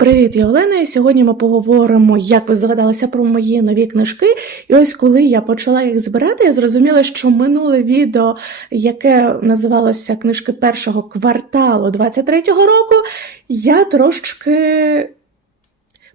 Привіт, я Олена. І сьогодні ми поговоримо, як ви здогадалися про мої нові книжки. І ось коли я почала їх збирати, я зрозуміла, що минуле відео, яке називалося книжки першого кварталу 23-го року, я трошечки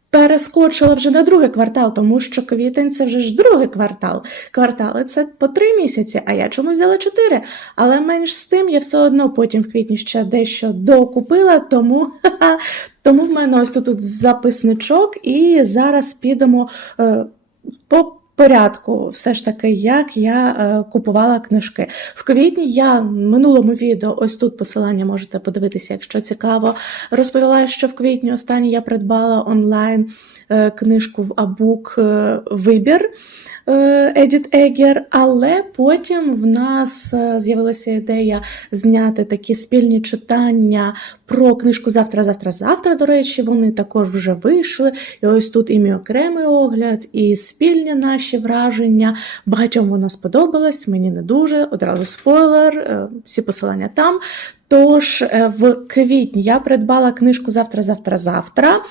перескочила вже на другий квартал, тому що квітень це вже ж другий квартал. Квартали це по три місяці, а я чомусь взяла чотири. Але менш з тим я все одно потім в квітні ще дещо докупила, тому. Тому в мене ось тут, записничок, і зараз підемо е, по порядку, все ж таки, як я е, купувала книжки. В квітні я в минулому відео, ось тут посилання можете подивитися, якщо цікаво. Розповіла, що в квітні останній я придбала онлайн е, книжку в Абук Вибір. Едіт Егер, але потім в нас з'явилася ідея зняти такі спільні читання про книжку Завтра, завтра, завтра. До речі, вони також вже вийшли. І ось тут і мій окремий огляд, і спільні наші враження. Багатьом вона сподобалась, мені не дуже. Одразу спойлер, е, всі посилання там. Тож е, в квітні я придбала книжку Завтра, завтра, завтра.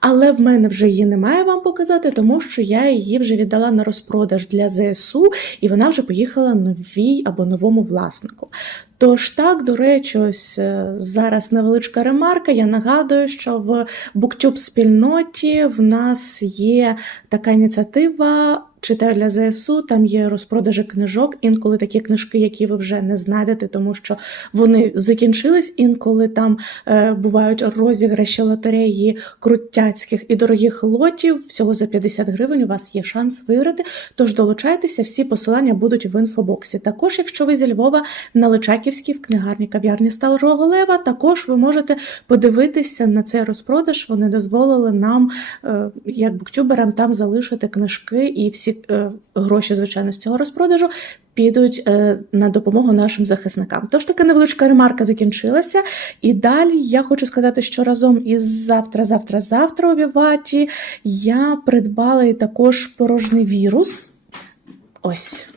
Але в мене вже її немає вам показати, тому що я її вже віддала на розпродаж для ЗСУ, і вона вже поїхала новій або новому власнику. Тож так, до речі, ось е, зараз невеличка ремарка. Я нагадую, що в BookTube спільноті в нас є така ініціатива. Читаю для ЗСУ, там є розпродажі книжок, інколи такі книжки, які ви вже не знайдете, тому що вони закінчились. Інколи там е, бувають розіграші лотереї крутяцьких і дорогих лотів. Всього за 50 гривень у вас є шанс виграти. Тож долучайтеся, всі посилання будуть в інфобоксі. Також, якщо ви зі Львова на Личаківській в книгарні кав'ярні Старого Лева, також ви можете подивитися на цей розпродаж. Вони дозволили нам, е, як буктюберам, там залишити книжки і всі е, гроші, звичайно, з цього розпродажу. Підуть е, на допомогу нашим захисникам. Тож така невеличка ремарка закінчилася. І далі я хочу сказати, що разом із завтра, завтра, завтра у Віваті я придбала і також порожній вірус. Ось.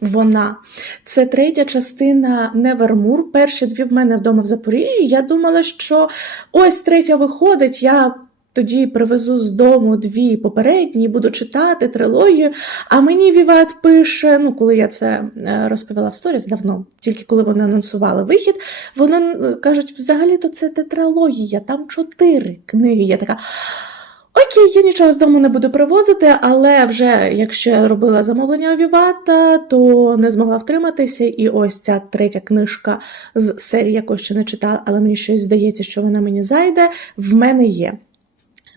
Вона. Це третя частина Невермур. Перші дві в мене вдома в Запоріжжі. Я думала, що ось третя виходить. Я тоді привезу з дому дві попередні, буду читати трилогію. А мені Віват пише: ну, коли я це е, розповіла в сторіс давно, тільки коли вони анонсували вихід, вони кажуть: взагалі-то це тетралогія, там чотири книги. Я така. Окей, я нічого з дому не буду привозити, але вже якщо я робила замовлення Вівата, то не змогла втриматися. І ось ця третя книжка з серії, яку ще не читала, але мені щось здається, що вона мені зайде, в мене є.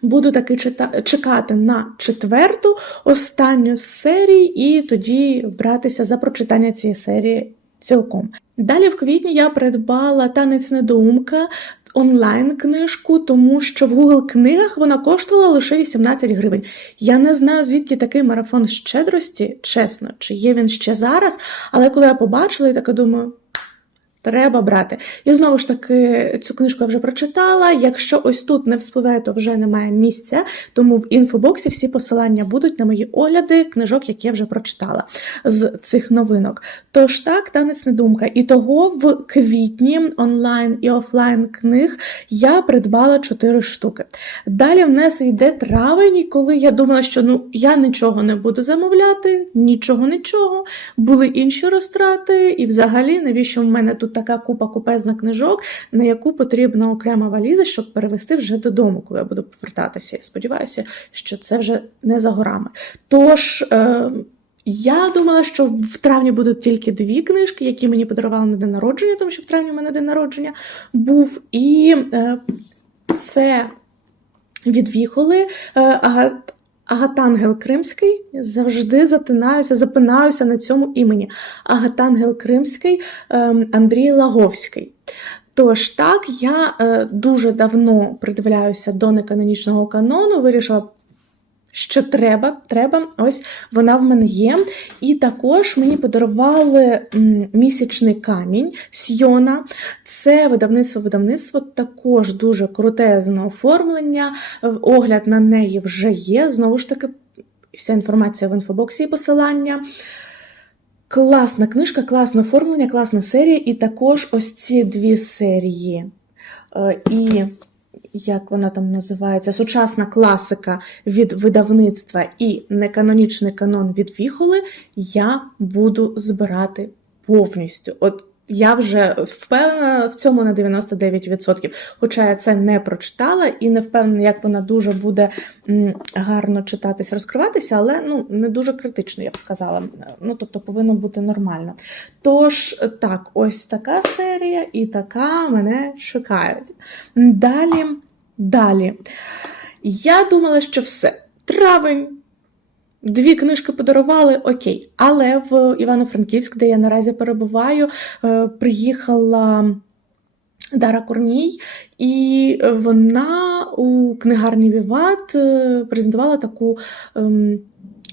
Буду таки чита- чекати на четверту, останню з серій, і тоді братися за прочитання цієї серії цілком. Далі в квітні я придбала танець недоумка онлайн книжку, тому що в Google книгах вона коштувала лише 18 гривень. Я не знаю, звідки такий марафон щедрості, чесно, чи є він ще зараз, але коли я побачила, я така думаю. Треба брати. І знову ж таки, цю книжку я вже прочитала. Якщо ось тут не вспливає, то вже немає місця. Тому в інфобоксі всі посилання будуть на мої огляди книжок, які я вже прочитала з цих новинок. Тож так, танець не думка. І того в квітні онлайн і офлайн книг я придбала 4 штуки. Далі в нас йде травень, і коли я думала, що ну я нічого не буду замовляти, нічого, нічого. Були інші розтрати, і взагалі, навіщо в мене тут така купа купезна книжок, на яку потрібна окрема валіза, щоб перевезти вже додому, коли я буду повертатися. Я сподіваюся, що це вже не за горами. Тож. Е- я думала, що в травні будуть тільки дві книжки, які мені подарували на день народження, тому що в травні в мене день народження був. І е, це відвіхоли. Е, Агатангел Кримський. Завжди затинаюся, запинаюся на цьому імені. Агатангел Кримський, е, Андрій Лаговський. Тож так, я е, дуже давно придивляюся до неканонічного канону, вирішила що треба, треба, ось вона в мене є. І також мені подарували місячний камінь Сьйона. Це видавництво-видавництво, також дуже крутезне оформлення. Огляд на неї вже є. Знову ж таки, вся інформація в інфобоксі і посилання. Класна книжка, класне оформлення, класна серія, і також ось ці дві серії. Е, І як вона там називається, сучасна класика від видавництва і неканонічний канон від Віхоли, я буду збирати повністю. От я вже впевнена в цьому на 99%. Хоча я це не прочитала і не впевнена, як вона дуже буде гарно читатись, розкриватися, але ну не дуже критично, я б сказала. Ну тобто повинно бути нормально. Тож, так, ось така серія і така мене чекають. Далі, далі. Я думала, що все. Травень. Дві книжки подарували, окей. Але в Івано-Франківськ, де я наразі перебуваю, е, приїхала Дара Корній, і вона у книгарні Віват е, презентувала таку.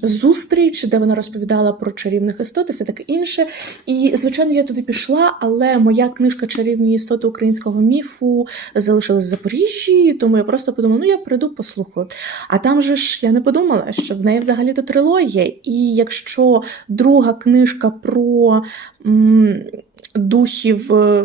Зустріч, де вона розповідала про чарівних істот і все таке інше. І, звичайно, я туди пішла, але моя книжка Чарівні істоти українського міфу залишилась в Запоріжжі, тому я просто подумала, ну я прийду, послухаю. А там же ж я не подумала, що в неї взагалі то трилогія. І якщо друга книжка про м, духів. е,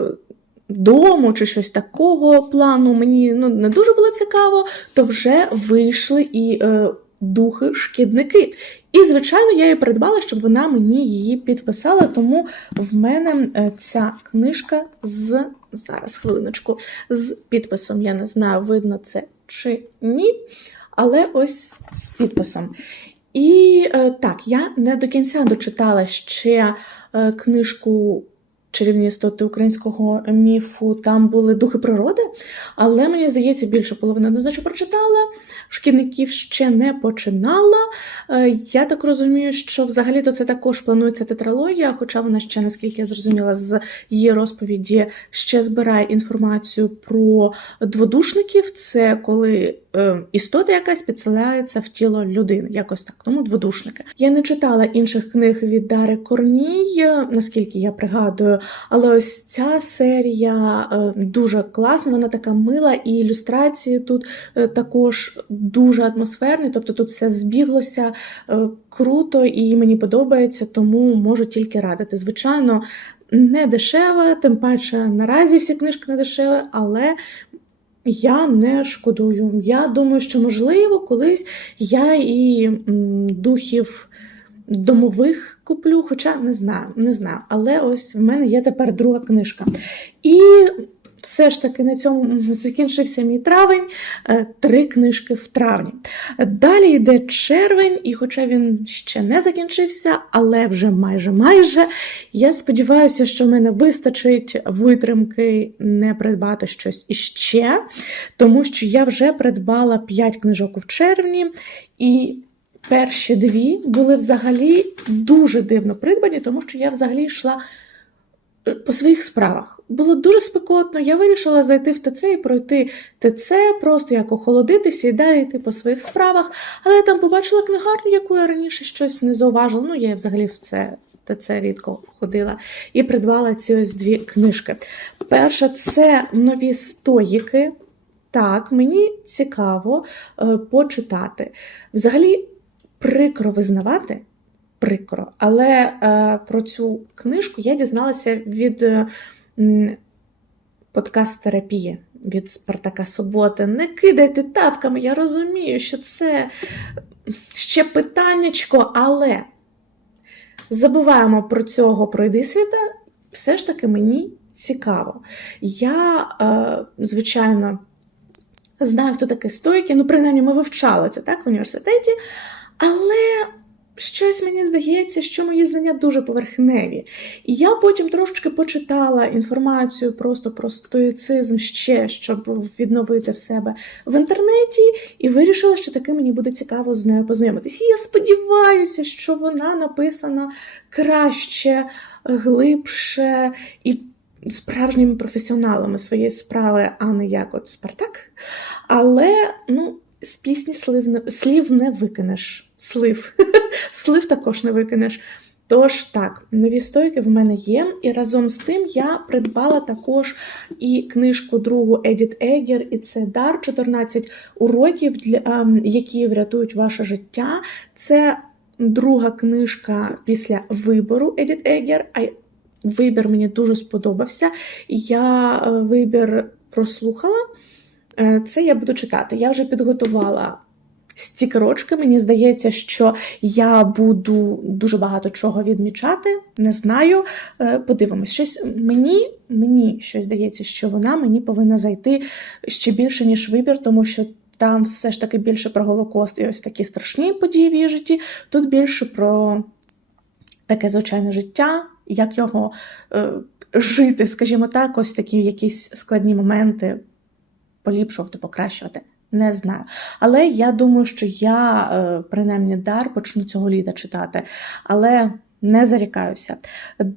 Дому чи щось такого плану мені ну не дуже було цікаво, то вже вийшли і е, духи-шкідники. І, звичайно, я її придбала, щоб вона мені її підписала. Тому в мене е, ця книжка з зараз хвилиночку з підписом. Я не знаю, видно це чи ні. Але ось з підписом. І е, так, я не до кінця дочитала ще е, книжку Чарівні істоти українського міфу. Там були духи природи, але мені здається, більше половини однозначно прочитала. Шкідників ще не починала. Е, Я так розумію, що взагалі-то це також планується тетралогія, хоча вона ще, наскільки я зрозуміла, з її розповіді ще збирає інформацію про дводушників. Це коли е, істота якась підселяється в тіло людини, якось так. Тому дводушники. Я не читала інших книг від Дари Корній, наскільки я пригадую, але ось ця серія е, дуже класна, вона така мила, і ілюстрації тут е, також дуже атмосферні. Тобто тут все збіглося е, круто і мені подобається, тому можу тільки радити. Звичайно, не дешева, тим паче наразі всі книжки не дешеві, але. Я не шкодую. Я думаю, що можливо колись я і духів домових куплю, хоча не знаю, не знаю. Але ось в мене є тепер друга книжка. І все ж таки на цьому закінчився мій травень. Е, Три книжки в травні. Далі йде червень, і хоча він ще не закінчився, але вже майже майже. Я сподіваюся, що в мене вистачить витримки не придбати щось іще, тому що я вже придбала 5 книжок в червні, і перші дві були взагалі дуже дивно придбані, тому що я взагалі йшла е, по своїх справах. Було дуже спекотно. Я вирішила зайти в ТЦ і пройти ТЦ, просто як охолодитися і далі йти по своїх справах. Але я там побачила книгарню, яку я раніше щось не зауважила. Ну, я взагалі в це. ТЦ рідко ходила і придбала ці ось дві книжки. Перша це нові стоїки. Так, мені цікаво е, почитати. Взагалі, прикро визнавати, прикро, але е, про цю книжку я дізналася від е, подкаст терапії від Спартака Суботи. Не кидайте тапками, я розумію, що це ще питаннячко, але забуваємо про цього пройди світа, все ж таки мені цікаво. Я, е, звичайно, знаю, хто таке стойки, ну, принаймні, ми вивчали це так в університеті, але щось мені здається, що мої знання дуже поверхневі. І я потім трошечки почитала інформацію просто про стоїцизм ще, щоб відновити в себе в інтернеті, і вирішила, що таки мені буде цікаво з нею познайомитись. І я сподіваюся, що вона написана краще, глибше і справжніми професіоналами своєї справи, а не як от Спартак. Але, ну, з пісні слів не, слів не викинеш. Слив. Слив також не викинеш. Тож так, нові стойки в мене є, і разом з тим я придбала також і книжку другу Едіт Егер, і це дар 14 уроків, для, ем, які врятують ваше життя. Це друга книжка після вибору Едіт Егер. А вибір мені дуже сподобався. Я е, вибір прослухала. Е, Це я буду читати. Я вже підготувала стікерочки. Мені здається, що я буду дуже багато чого відмічати. Не знаю. Е, Подивимось, щось мені, мені щось здається, що вона мені повинна зайти ще більше, ніж вибір, тому що. Там все ж таки більше про Голокост і ось такі страшні події в її житті. Тут більше про таке звичайне життя, як його е, жити, скажімо так, ось такі якісь складні моменти поліпшувати, покращувати. Не знаю. Але я думаю, що я, е, принаймні, дар почну цього літа читати. Але не зарікаюся.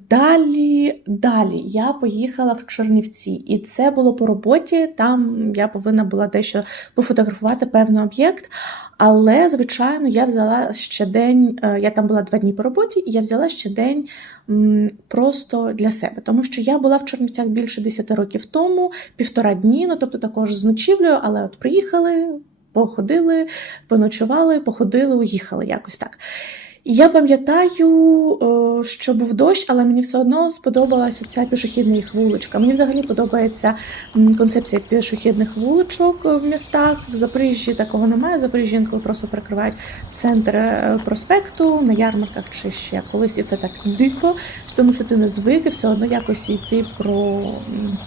Далі, далі я поїхала в Чернівці, і це було по роботі. Там я повинна була дещо пофотографувати певний об'єкт. Але, звичайно, я взяла ще день, е, я там була два дні по роботі, і я взяла ще день просто для себе, тому що я була в Чернівцях більше 10 років тому, півтора дні, ну тобто також з ночівлею, але от приїхали, походили, поночували, походили, уїхали якось так. І я пам'ятаю, е, що був дощ, але мені все одно сподобалася ця пішохідна їх вуличка. Мені взагалі подобається концепція пішохідних вуличок в містах. В Запоріжжі такого немає. В Запоріжжі інколи просто перекривають центр е, проспекту на ярмарках чи ще колись. І це так дико, тому що ти не звик і все одно якось йти про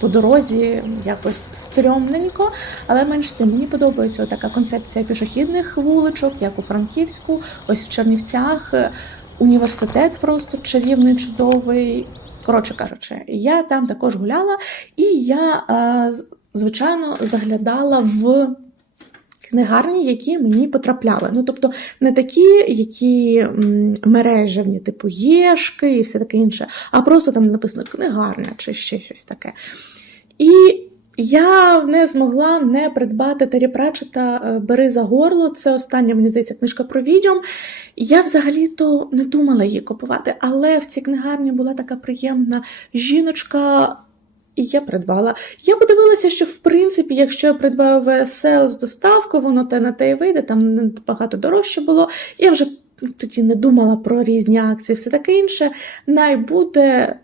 по дорозі, якось стрьомненько. Але менш тим мені подобається така концепція пішохідних вуличок, як у Франківську, ось в Чернівцях. Е, Університет просто чарівний, чудовий. Коротше кажучи, я там також гуляла, і я, е, звичайно, заглядала в книгарні, які мені потрапляли. Ну, тобто, не такі, які мережевні, типу Єшки і все таке інше, а просто там написано книгарня чи ще щось таке. І я не змогла не придбати Террі Пратчета е, Бери за горло. Це остання, мені здається, книжка про відьом. Я взагалі-то не думала її купувати, але в цій книгарні була така приємна жіночка. І я придбала. Я подивилася, що в принципі, якщо я придбаю ВСЛ з доставкою, воно те на те й вийде, там не багато дорожче було. Я вже тоді не думала про різні акції, все таке інше. Най буде.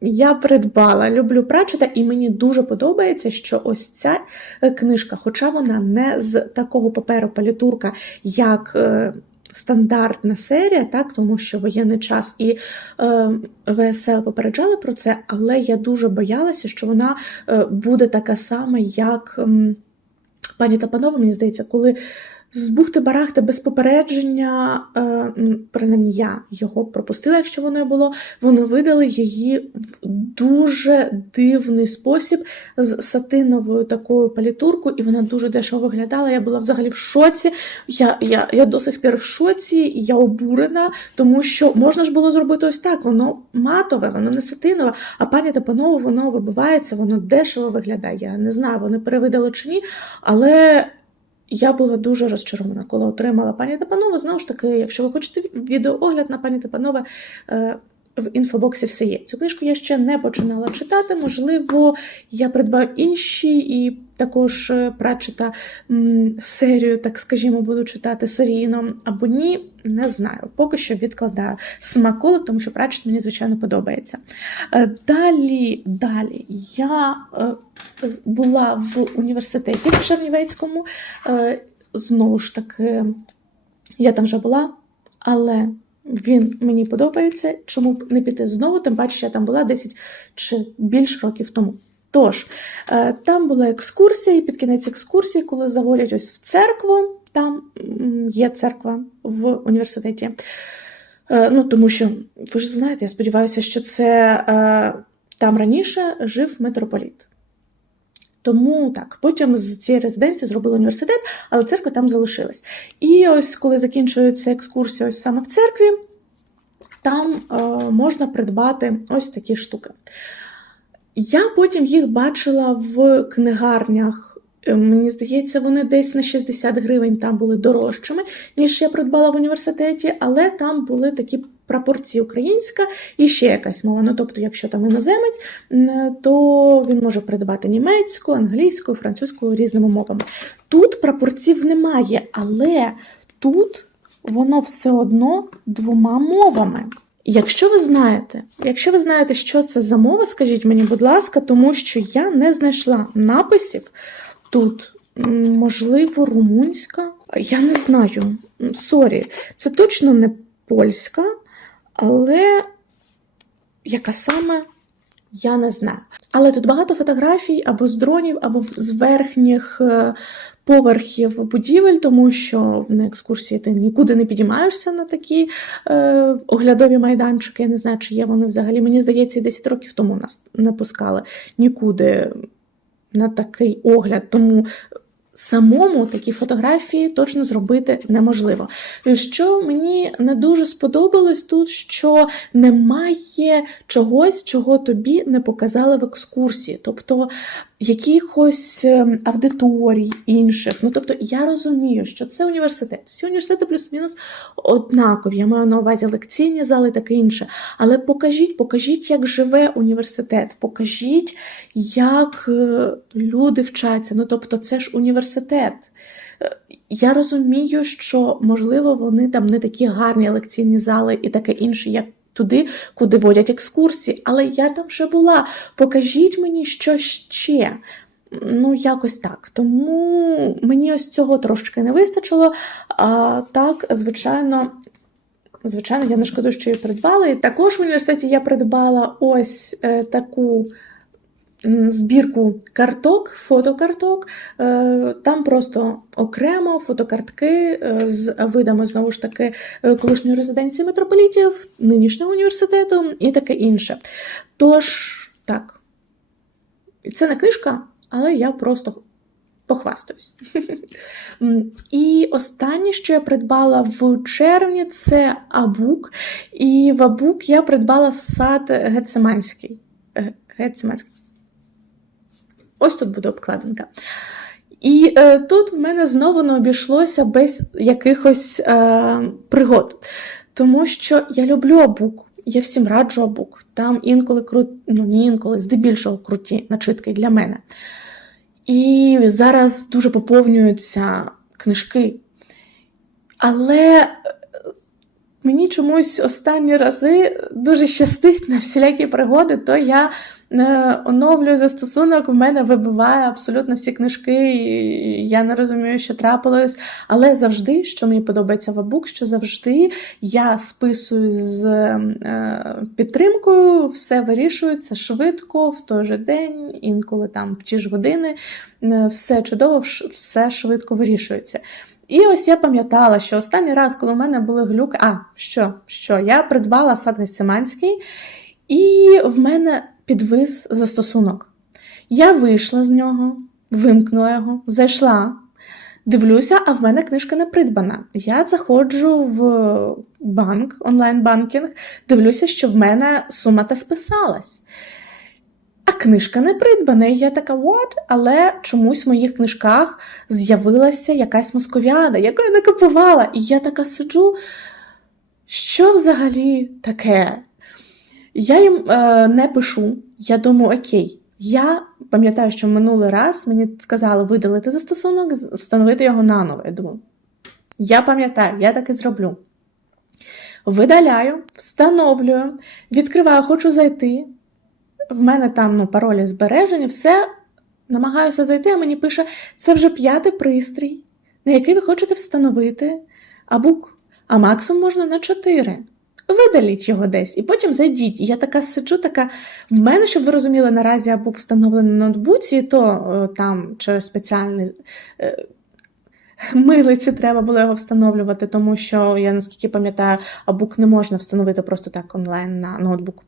Я придбала, люблю Пратчета, і мені дуже подобається, що ось ця е, книжка, хоча вона не з такого паперу палітурка, як е, стандартна серія, так, тому що воєнний час і е, ВСЛ попереджали про це, але я дуже боялася, що вона е, буде така сама, як пані та панове, мені здається, коли з бухти барахти без попередження, е, принаймні я його пропустила, якщо воно було. Вони видали її в дуже дивний спосіб з сатиновою такою палітуркою, і вона дуже дешево виглядала. Я була взагалі в шоці. Я, я, я до сих пір в шоці, я обурена, тому що можна ж було зробити ось так. Воно матове, воно не сатинове, а пані та панове, воно вибивається, воно дешево виглядає. Я не знаю, вони перевидали чи ні, але. Я була дуже розчарована, коли отримала пані та панове. Знову ж таки, якщо ви хочете відеоогляд на пані та панове, е, в інфобоксі все є. Цю книжку я ще не починала читати. Можливо, я придбаю інші і також е, Пратчета м, серію, так скажімо, буду читати серійно або ні. Не знаю. Поки що відкладаю смаколик, тому що Пратчет мені, звичайно, подобається. Е, Далі, далі я е, була в університеті в Чернівецькому. Знову ж таки, я там вже була, але він мені подобається. Чому б не піти знову? Тим паче, я там була 10 чи більше років тому. Тож, е, там була екскурсія, і під кінець екскурсії, коли заводять ось в церкву, там є церква в університеті. Е, Ну, тому що ви ж знаєте, я сподіваюся, що це е, там раніше жив митрополіт. Тому так, потім з цієї резиденції зробили університет, але церква там залишилась. І ось коли закінчується екскурсія ось саме в церкві, там е, можна придбати ось такі штуки. Я потім їх бачила в книгарнях. Е, Мені здається, вони десь на 60 гривень там були дорожчими, ніж я придбала в університеті, але там були такі прапорці українська і ще якась мова. Ну, тобто, якщо там іноземець, то він може придбати німецькою, англійською, французькою різними мовами. Тут прапорців немає, але тут воно все одно двома мовами. Якщо ви знаєте, якщо ви знаєте, що це за мова, скажіть мені, будь ласка, тому що я не знайшла написів тут, можливо, румунська. Я не знаю. Сорі, це точно не польська, але яка саме, я не знаю. Але тут багато фотографій або з дронів, або з верхніх е, поверхів будівель, тому що на екскурсії ти нікуди не підіймаєшся на такі е, оглядові майданчики. Я не знаю, чи є вони взагалі. Мені здається, 10 років тому нас не пускали нікуди на такий огляд. Тому самому такі фотографії точно зробити неможливо. Що мені не дуже сподобалось тут, що немає чогось, чого тобі не показали в екскурсії, тобто якихось ем, аудиторій інших. Ну тобто я розумію, що це університет. Всі університети плюс-мінус однакові. Я маю на увазі лекційні зали, таке інше. Але покажіть, покажіть, як живе університет, покажіть, як е, люди вчаться. Ну тобто, це ж університет. Е, Я розумію, що можливо вони там не такі гарні лекційні зали і таке інше, як туди, куди водять екскурсії. Але я там вже була. Покажіть мені, що ще. Ну, якось так. Тому мені ось цього трошечки не вистачило. А так, звичайно. Звичайно, я не шкодую, що її придбала. І також в університеті я придбала ось е, таку збірку карток, фотокарток. Е, Там просто окремо фотокартки е, з видами знову ж таки е, колишньої резиденції митрополітів, нинішнього університету і таке інше. Тож, так, це не книжка, але я просто похвастаюсь. І останнє, що я придбала в червні, це Абук. І в Абук я придбала сад Гецеманський. Гецеманський. Ось тут буде обкладинка. І е, тут в мене знову не обійшлося без якихось е, пригод. Тому що я люблю Абук, я всім раджу Абук. Там інколи крут, ну не інколи, здебільшого круті начитки для мене. І зараз дуже поповнюються книжки. Але мені чомусь останні рази дуже щастить на всілякі пригоди, то я е, оновлюю застосунок, в мене вибиває абсолютно всі книжки, і я не розумію, що трапилось. Але завжди, що мені подобається в Абук, що завжди я списую з е, підтримкою, все вирішується швидко, в той же день, інколи там в ті ж години. Е, Все чудово, все швидко вирішується. І ось я пам'ятала, що останній раз, коли у мене були глюки, а що, що я придбала сад Гестиманський, і в мене підвис застосунок. Я вийшла з нього, вимкнула його, зайшла, дивлюся, а в мене книжка не придбана. Я заходжу в банк, онлайн-банкінг, дивлюся, що в мене сума та списалась. А книжка не придбана. І я така, what? Але чомусь в моїх книжках з'явилася якась московіада, яку я не купувала. І я така сиджу, що взагалі таке? Я їм е, не пишу. Я думаю, окей. Я пам'ятаю, що минулий раз мені сказали видалити застосунок, встановити його наново. Я думаю, я пам'ятаю, я так і зроблю. Видаляю, встановлюю, відкриваю, хочу зайти. В мене там ну, паролі збережені, все. Намагаюся зайти, а мені пише: це вже п'ятий пристрій, на який ви хочете встановити абук, а максимум можна на 4. Видаліть його десь і потім зайдіть. Я така сиджу, така. В мене, щоб ви розуміли, наразі абук встановлений на ноутбуці, то е, там через спеціальний. е, Милиці треба було його встановлювати, тому що я наскільки пам'ятаю, абук не можна встановити просто так онлайн на ноутбук.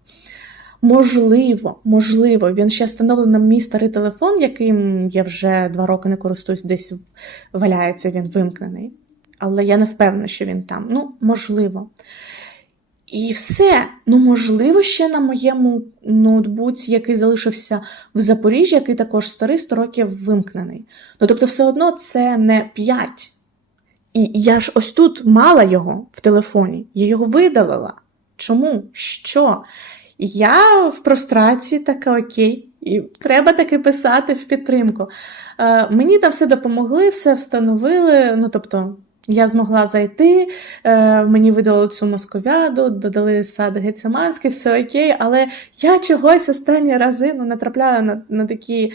Можливо, можливо, він ще встановлений на мій старий телефон, яким я вже два роки не користуюсь, десь валяється, він вимкнений. Але я не впевнена, що він там. Ну, можливо. І все. Ну, можливо, ще на моєму ноутбуці, який залишився в Запоріжжі, який також старий 100 років вимкнений. Ну, тобто, все одно це не 5. І я ж ось тут мала його в телефоні, я його видалила. Чому? Що? Я в прострації така окей, і треба таки писати в підтримку. Е, мені там все допомогли, все встановили. Ну, тобто, я змогла зайти, е, мені видали цю московяду, додали сад Гецеманський, все окей, але я чогось останні рази ну, натрапляю на, на такі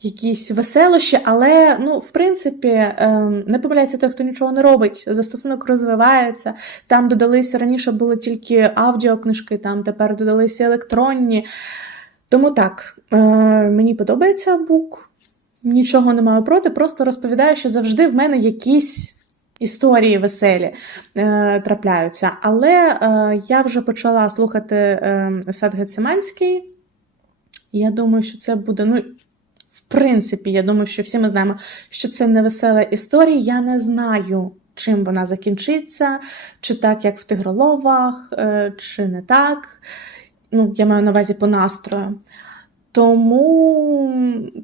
якісь веселощі, але ну, в принципі ем, не помиляється той, хто нічого не робить. Застосунок розвивається. Там додалися раніше були тільки аудіокнижки, там тепер додалися електронні. Тому так, е, мені подобається бук, нічого не маю проти, просто розповідаю, що завжди в мене якісь. Історії веселі е, трапляються. Але е, я вже почала слухати е, Сад Гециманський. Я думаю, що це буде. ну, принципі, я думаю, що всі ми знаємо, що це не весела історія. Я не знаю, чим вона закінчиться, чи так, як в Тигроловах, е, чи не так. Ну, я маю на увазі по настрою. Тому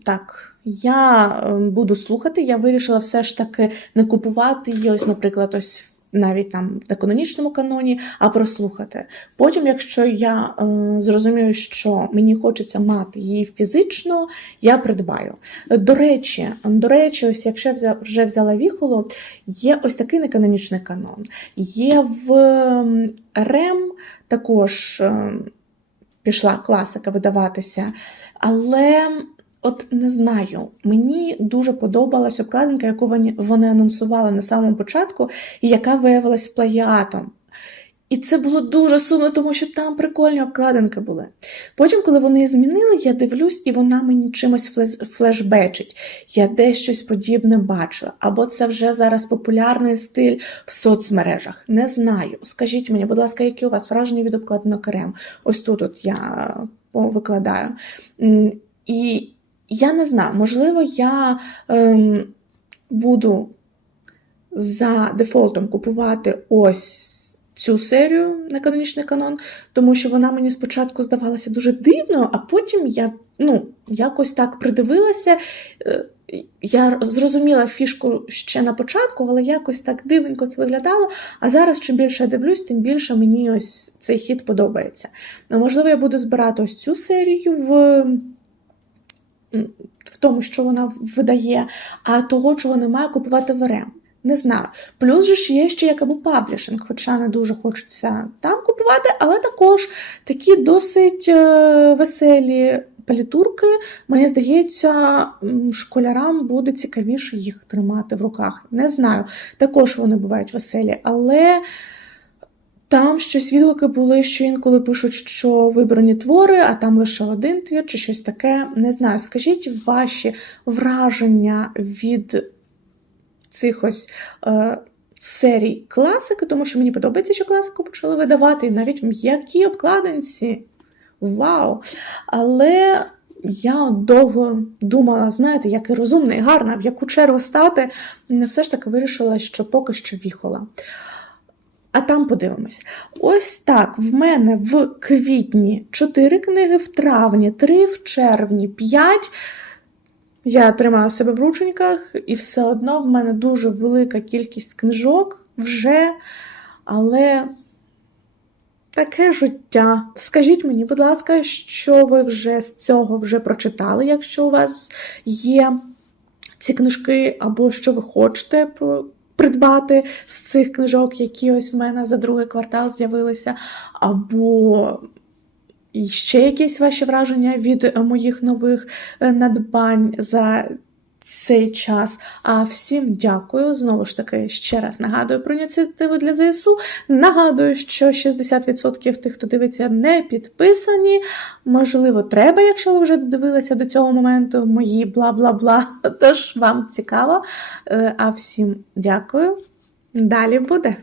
так, я е, буду слухати. Я вирішила все ж таки не купувати її, ось, наприклад, ось навіть там в канонічному каноні, а прослухати. Потім, якщо я е, зрозумію, що мені хочеться мати її фізично, я придбаю. До речі, до речі, ось якщо я вже взяла віхолу, є ось такий неканонічний канон. Є в ем, Рем також. е, Пішла класика видаватися, але от не знаю, мені дуже подобалась обкладинка, яку вони, анонсували на самому початку, і яка виявилась плагіатом. І це було дуже сумно, тому що там прикольні обкладинки були. Потім, коли вони змінили, я дивлюсь, і вона мені чимось флешбечить. Я десь щось подібне бачила. Або це вже зараз популярний стиль в соцмережах. Не знаю. Скажіть мені, будь ласка, які у вас враження від обкладинок Рем? Ось тут от я викладаю. І я не знаю, можливо, я ем, буду за дефолтом купувати ось цю серію на канонічний канон, тому що вона мені спочатку здавалася дуже дивною, а потім я ну, якось так придивилася. Е, Я зрозуміла фішку ще на початку, але якось так дивненько це виглядало. А зараз, чим більше я дивлюсь, тим більше мені ось цей хід подобається. Можливо, я буду збирати ось цю серію в, в тому, що вона видає, а того, чого немає, купувати в РМ. Не знаю. Плюс же ж є ще якабу паблішинг, хоча не дуже хочеться там купувати, але також такі досить е, веселі палітурки. Мені здається, школярам буде цікавіше їх тримати в руках. Не знаю. Також вони бувають веселі, але. Там щось відгуки були, що інколи пишуть, що вибрані твори, а там лише один твір чи щось таке. Не знаю. Скажіть ваші враження від цих ось е, серій класики, тому що мені подобається, що класику почали видавати, і навіть в м'якій обкладинці. Вау! Але я довго думала, знаєте, як і розумна і гарна, в яку чергу стати, все ж таки вирішила, що поки що віхола. А там подивимось. Ось так. В мене в квітні 4 книги, в травні, 3 в червні, 5. Я тримаю себе в рученьках, і все одно в мене дуже велика кількість книжок вже, але таке життя. Скажіть мені, будь ласка, що ви вже з цього вже прочитали, якщо у вас є ці книжки, або що ви хочете про- придбати з цих книжок, які ось в мене за другий квартал з'явилися, або ще якісь ваші враження від моїх нових е, надбань за цей час. А всім дякую. Знову ж таки, ще раз нагадую про ініціативу для ЗСУ. Нагадую, що 60% тих, хто дивиться, не підписані. Можливо, треба, якщо ви вже додивилися до цього моменту мої бла-бла-бла. Тож вам цікаво. Е, А всім дякую. Далі буде.